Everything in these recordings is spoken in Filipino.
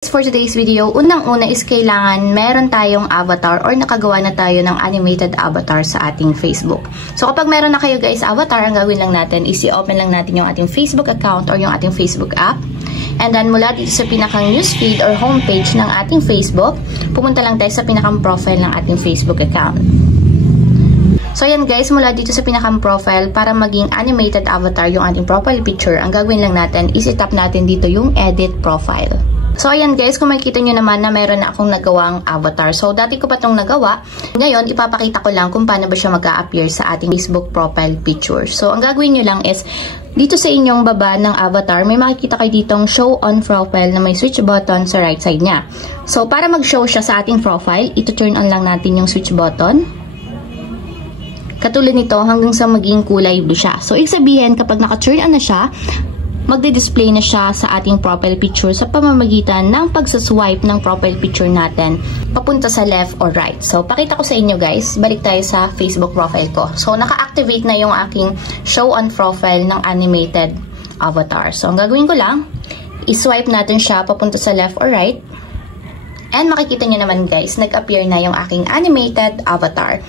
For today's video, unang-una is kailangan meron tayong avatar or nakagawa na tayo ng animated avatar sa ating Facebook. So kapag meron na kayo guys avatar, ang gawin lang natin is i-open lang natin yung ating Facebook account or yung ating Facebook app. And then mula dito sa pinakang newsfeed or homepage ng ating Facebook, pumunta lang tayo sa pinakang profile ng ating Facebook account. So ayan guys, mula dito sa pinakang profile, para maging animated avatar yung ating profile picture, ang gagawin lang natin is i-tap natin dito yung edit profile. So ayan guys, kung makikita nyo naman na meron na akong nagawang avatar. So dati ko pa itong nagawa. Ngayon, ipapakita ko lang kung paano ba siya mag-a-appear sa ating Facebook profile picture. So ang gagawin nyo lang is, dito sa inyong baba ng avatar, may makikita kayo ditong show on profile na may switch button sa right side niya. So para mag-show siya sa ating profile, ito-turn on lang natin yung switch button. Katulad nito hanggang sa maging kulay blue siya. So ibig sabihin, kapag naka-turn on na siya, magde-display na siya sa ating profile picture sa pamamagitan ng pagsaswipe ng profile picture natin papunta sa left or right. So, pakita ko sa inyo guys, balik tayo sa Facebook profile ko. So, naka-activate na yung aking show on profile ng animated avatar. So, ang gagawin ko lang, i-swipe natin siya papunta sa left or right. And makikita nyo naman guys, nag-appear na yung aking animated avatar.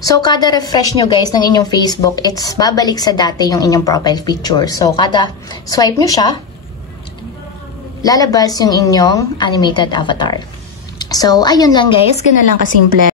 So, kada refresh nyo guys ng inyong Facebook, it's babalik sa dati yung inyong profile picture. So, kada swipe nyo siya, lalabas yung inyong animated avatar. So, ayun lang guys, ganun lang kasimple.